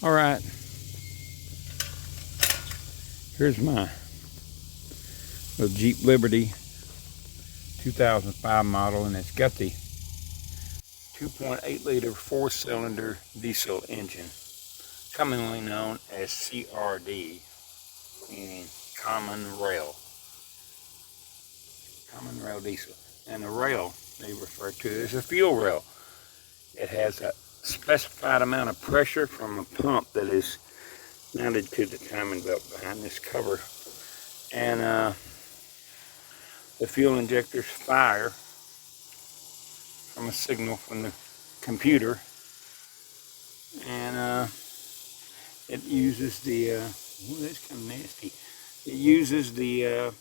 All right, here's my little Jeep Liberty 2005 model, and it's got the 2.8 liter 4-cylinder diesel engine, commonly known as CRD, meaning common rail diesel. And the rail they refer to as a fuel rail. It has a specified amount of pressure from a pump that is mounted to the timing belt behind this cover, and the fuel injectors fire from a signal from the computer, and it uses the ooh, that's kind of nasty. It uses the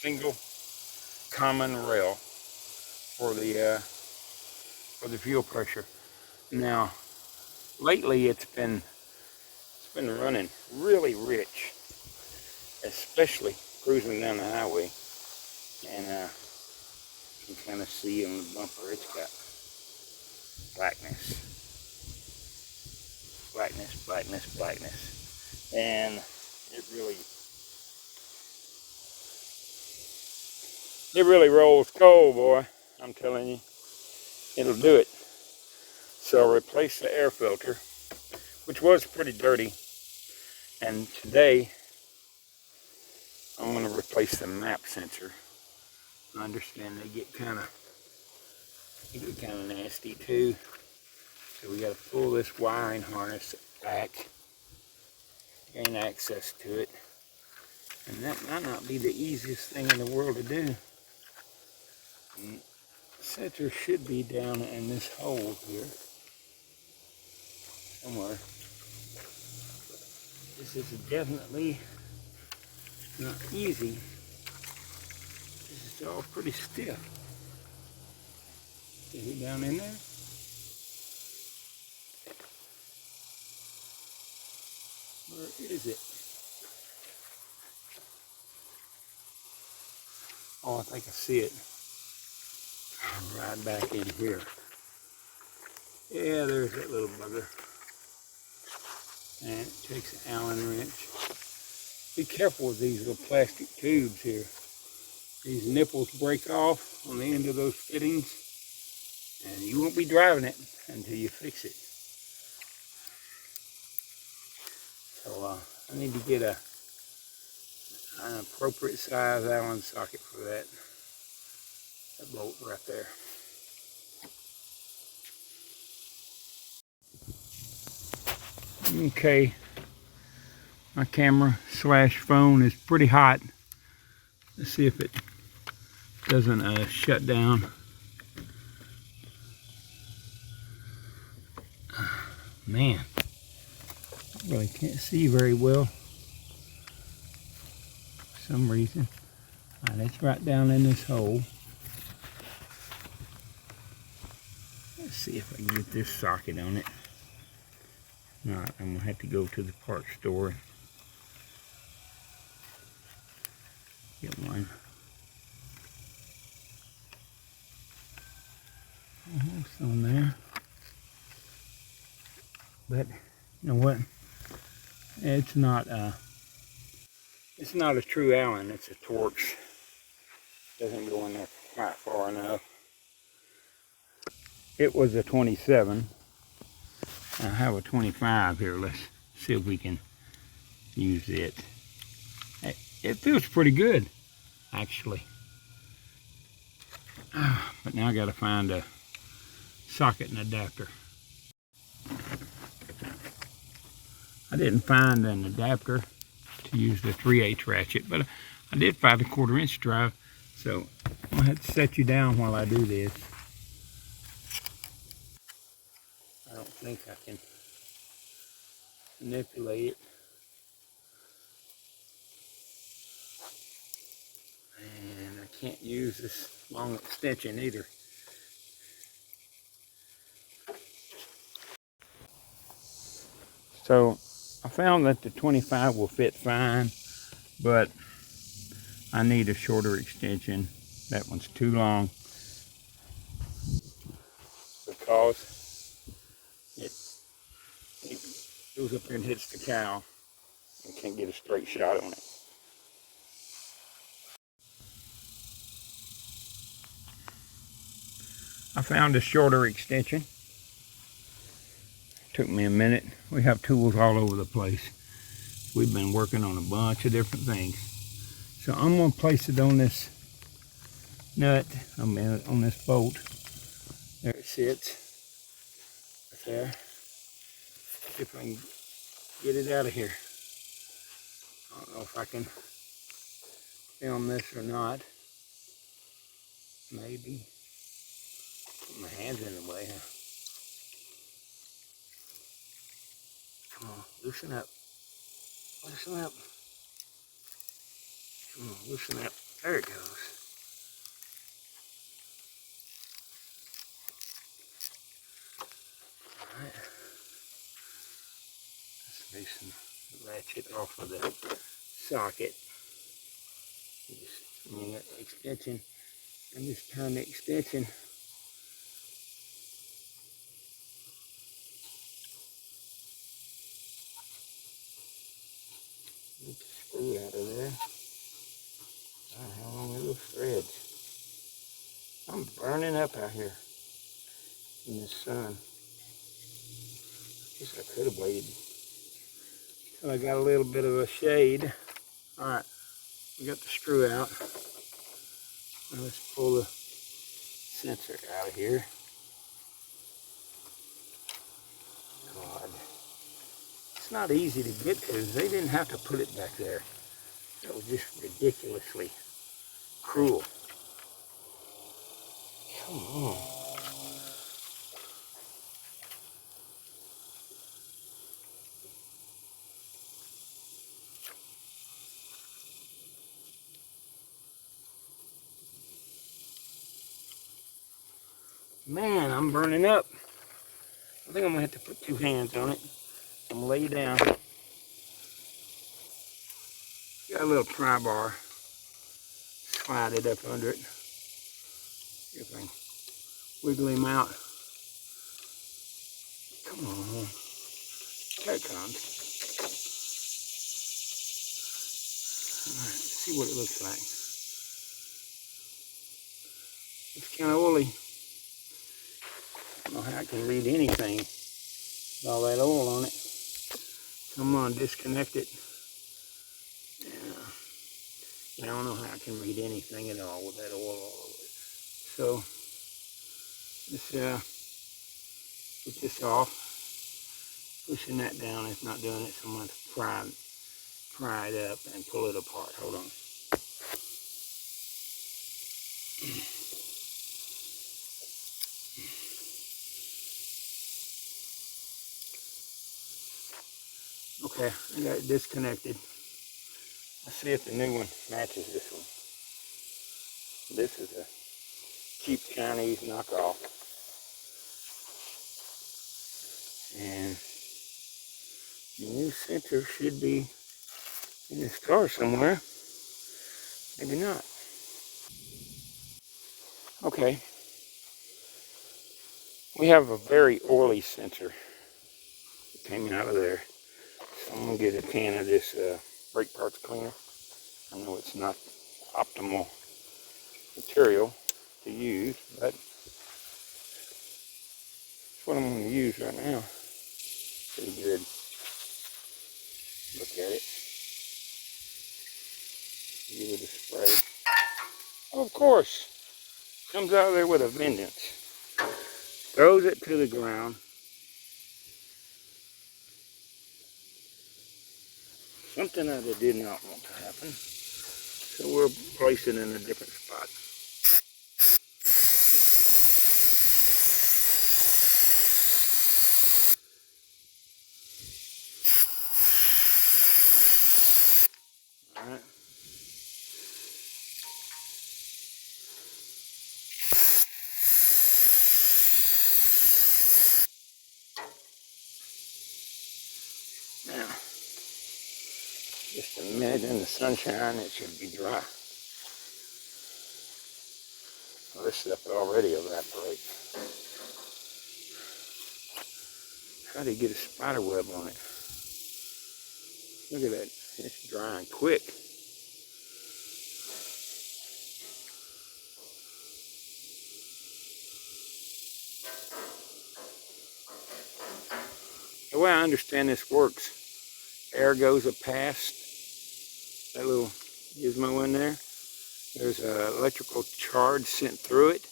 single common rail for the fuel pressure. Now, lately it's been running really rich, especially cruising down the highway, and you can kind of see on the bumper it's got blackness, and it really rolls cold, boy. I'm telling you, it'll do it. So I replaced the air filter, which was pretty dirty, and today I'm going to replace the map sensor. I understand they get kind of nasty too, so we got to pull this wiring harness back, gain access to it, and that might not be the easiest thing in the world to do. And the sensor should be down in this hole here somewhere. This is definitely not easy. This is all pretty stiff. Is it down in there? Where is it? Oh, I think I see it. Right back in here. Yeah, there's that little bugger. And it takes an Allen wrench. Be careful with these little plastic tubes here. These nipples break off on the end of those fittings, and you won't be driving it until you fix it. So I need to get an appropriate size Allen socket for that bolt right there. Okay, my camera / phone is pretty hot. Let's see if it doesn't shut down. Man, I really can't see very well for some reason. All right, it's right down in this hole. Let's see if I can get this socket on it. All right, I'm gonna have to go to the parts store and get one. Almost on there. But you know what? It's not a true Allen. It's a Torx. Doesn't go in there quite far enough. It was a 27. I have a 25 here. Let's see if we can use it. It feels pretty good, actually. But now I got to find a socket and adapter. I didn't find an adapter to use the 3/8 ratchet, but I did find a 1/4 inch drive. So I'm gonna have to set you down while I do this. I don't think I can manipulate it. And I can't use this long extension either. So I found that the 25 will fit fine, but I need a shorter extension. That one's too long because it goes up there and hits the cow. You can't get a straight shot on it. I found a shorter extension. Took me a minute. We have tools all over the place. We've been working on a bunch of different things. So I'm going to place it on this nut, on this bolt. There it sits. Right there. See if I can get it out of here. I don't know if I can film this or not. Maybe. Put my hands in the way, huh? Come on, loosen up. Loosen up. Come on, loosen up. There it goes. Alright. Let's loosen the ratchet off of the socket. Just extension. And just turn the extension. Get the screw out of there. How long are those threads? I'm burning up out here in the sun. Guess I could have waited till I got a little bit of a shade. Alright, we got the screw out. Now let's pull the sensor out of here. God, it's not easy to get to. They didn't have to put it back there. That was just ridiculously cruel. Come on. Man, I'm burning up. I think I'm gonna have to put two hands on it. I'm gonna lay down. Got a little pry bar. Slide it up under it. See if I can wiggle him out. Come on. There it comes. Alright, let's see what it looks like. It's kind of oily. I don't know how I can read anything with all that oil on it. Come on, disconnect it. Yeah, I don't know how I can read anything at all with that oil all over it. So, let's put this off. Pushing that down, it's not doing it, so I'm going to pry it up and pull it apart. Hold on. Okay, I got it disconnected. Let's see if the new one matches this one. This is a cheap Chinese knockoff. And the new sensor should be in this car somewhere. Maybe not. Okay. We have a very oily sensor that came out of there. So I'm going to get a can of this brake parts cleaner. I know it's not optimal material to use, but it's what I'm going to use right now. Pretty good. Look at it. Give it a spray. Oh, of course. Comes out of there with a vengeance. Throws it to the ground. Something that I did not want to happen. So we'll place it in a different spot. Alright. Now, just a minute in the sunshine, it should be dry. Well, this stuff already evaporates. How do you get a spider web on it? Look at that, it's drying quick. The way I understand this works, air goes past that little gizmo in there. There's an electrical charge sent through it,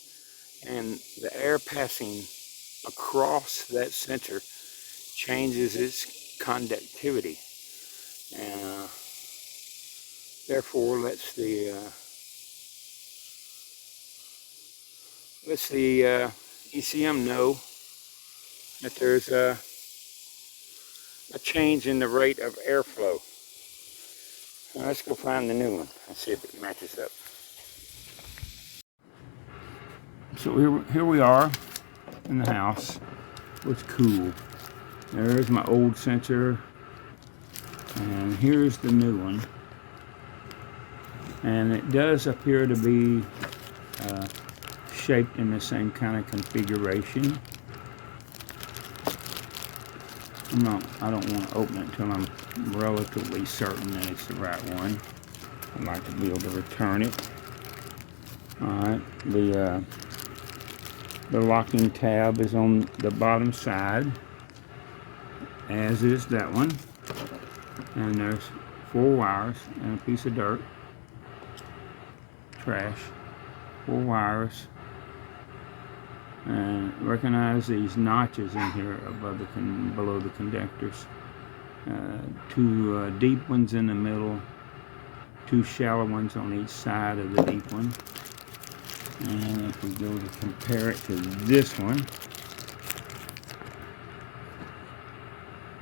and the air passing across that sensor changes its conductivity, and therefore lets the ECM know that there's a change in the rate of airflow. Now let's go find the new one and see if it matches up. So here we are in the house. It's cool. There's my old sensor, and here's the new one. And it does appear to be shaped in the same kind of configuration. I don't want to open it until I'm relatively certain that it's the right one. I'd like to be able to return it. Alright, the locking tab is on the bottom side, as is that one. And there's 4 wires and a piece of dirt. Trash. 4 wires. And recognize these notches in here above below the conductors. 2 deep ones in the middle, 2 shallow ones on each side of the deep one. And if we go to compare it to this one,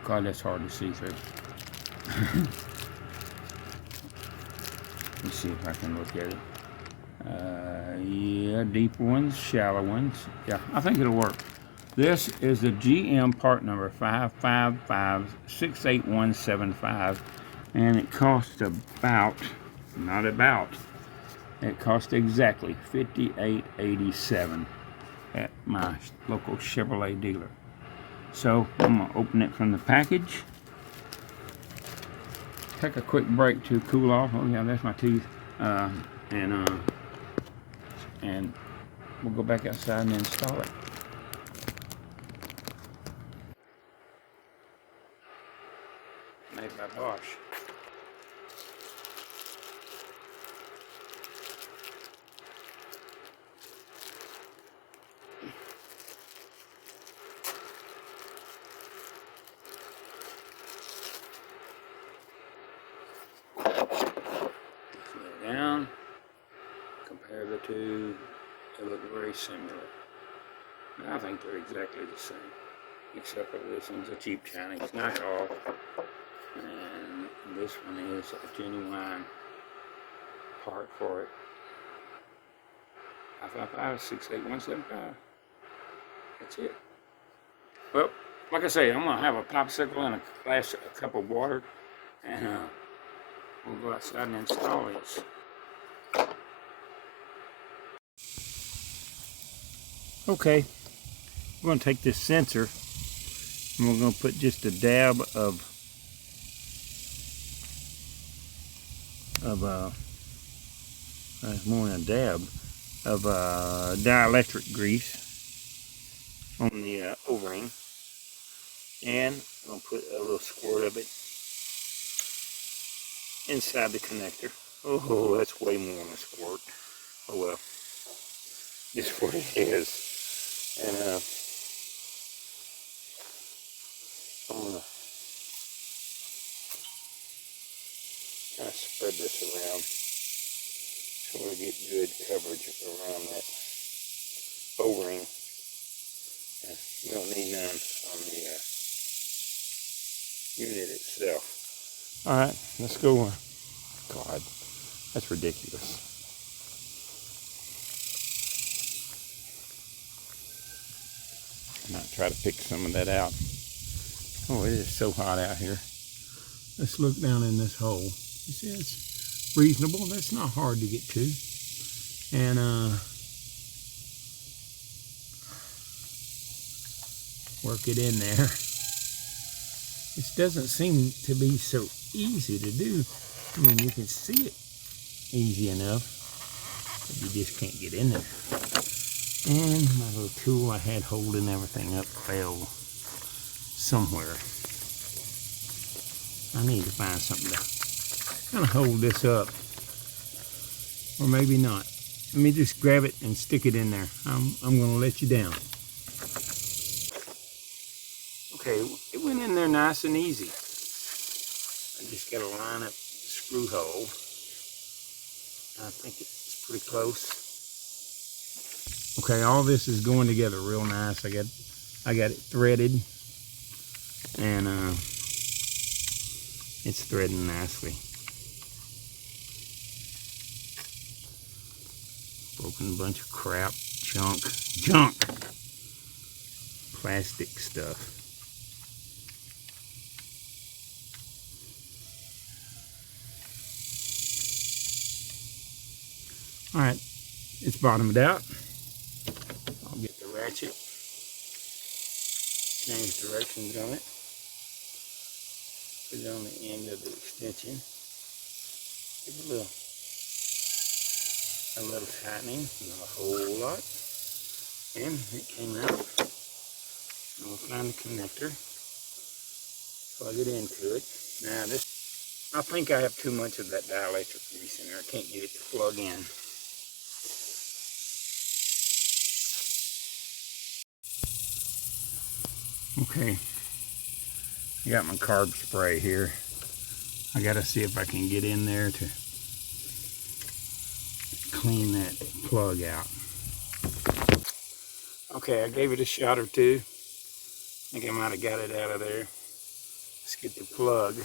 God, that's hard to see through. Let's see if I can look at it. Yeah, deep ones, shallow ones. Yeah, I think it'll work. This is the GM part number 555-68175, and it costs it cost exactly $58.87 at my local Chevrolet dealer. So I'm gonna open it from the package. Take a quick break to cool off. Oh yeah, that's my teeth. And we'll go back outside and install it. Made by Bosch. Slow down. Compare the two. They look very similar. I think they're exactly the same, except for this one's a cheap Chinese knockoff, and this one is a genuine part for it. 555-68175. That's it. Well, like I say, I'm gonna have a popsicle and a cup of water, and we'll go outside and install this. Okay, we're going to take this sensor and we're going to put just a dab of more than a dab of dielectric grease on the O-ring, and I'm going to put a little squirt of it inside the connector. Oh, that's way more than a squirt. Oh well, it's what it is. And I'm going to kind of spread this around so we get good coverage around that O-ring. We don't need none on the unit itself. Alright, let's go. God, that's ridiculous. I might try to pick some of that out. Oh, it is so hot out here. Let's look down in this hole. You see, it's reasonable. That's not hard to get to. And work it in there. This doesn't seem to be so easy to do. I mean, you can see it easy enough, but you just can't get in there. And my little tool I had holding everything up fell somewhere. I need to find something to kind of hold this up, or maybe not. Let me just grab it and stick it in there. I'm going to let you down. Okay, it went in there nice and easy. I just got to line up the screw hole. I think it's pretty close. Okay, all this is going together real nice. I got it threaded, and it's threading nicely. Broken a bunch of crap, junk, plastic stuff. All right, it's bottomed out. I'll get the ratchet, change directions on it, put it on the end of the extension, give it a little tightening, not a whole lot, and it came out. And we'll find the connector, plug it into it. Now I think I have too much of that dielectric grease in there. I can't get it to plug in. Okay, I got my carb spray here. I gotta see if I can get in there to clean that plug out. Okay, I gave it a shot or two. I think I might have got it out of there. Let's get the plug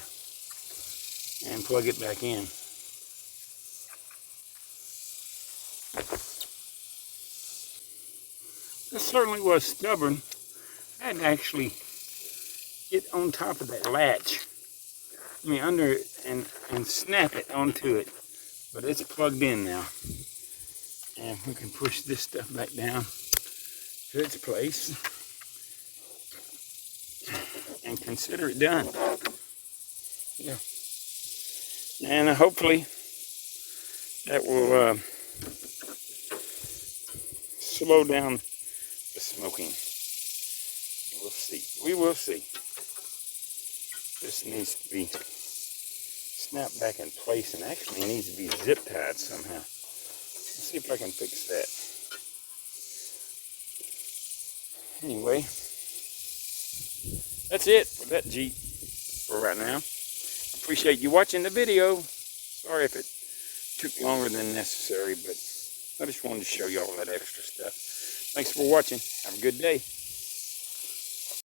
and plug it back in. This certainly was stubborn. I had to actually get on top of that latch. I mean, under it and snap it onto it. But it's plugged in now. And we can push this stuff back down to its place and consider it done. Yeah. And hopefully that will slow down the smoking. We'll see. We will see. This needs to be snapped back in place, and actually it needs to be zip tied somehow. Let's see if I can fix that. Anyway, that's it for that Jeep for right now. Appreciate you watching the video. Sorry if it took longer than necessary, but I just wanted to show you all that extra stuff. Thanks for watching. Have a good day.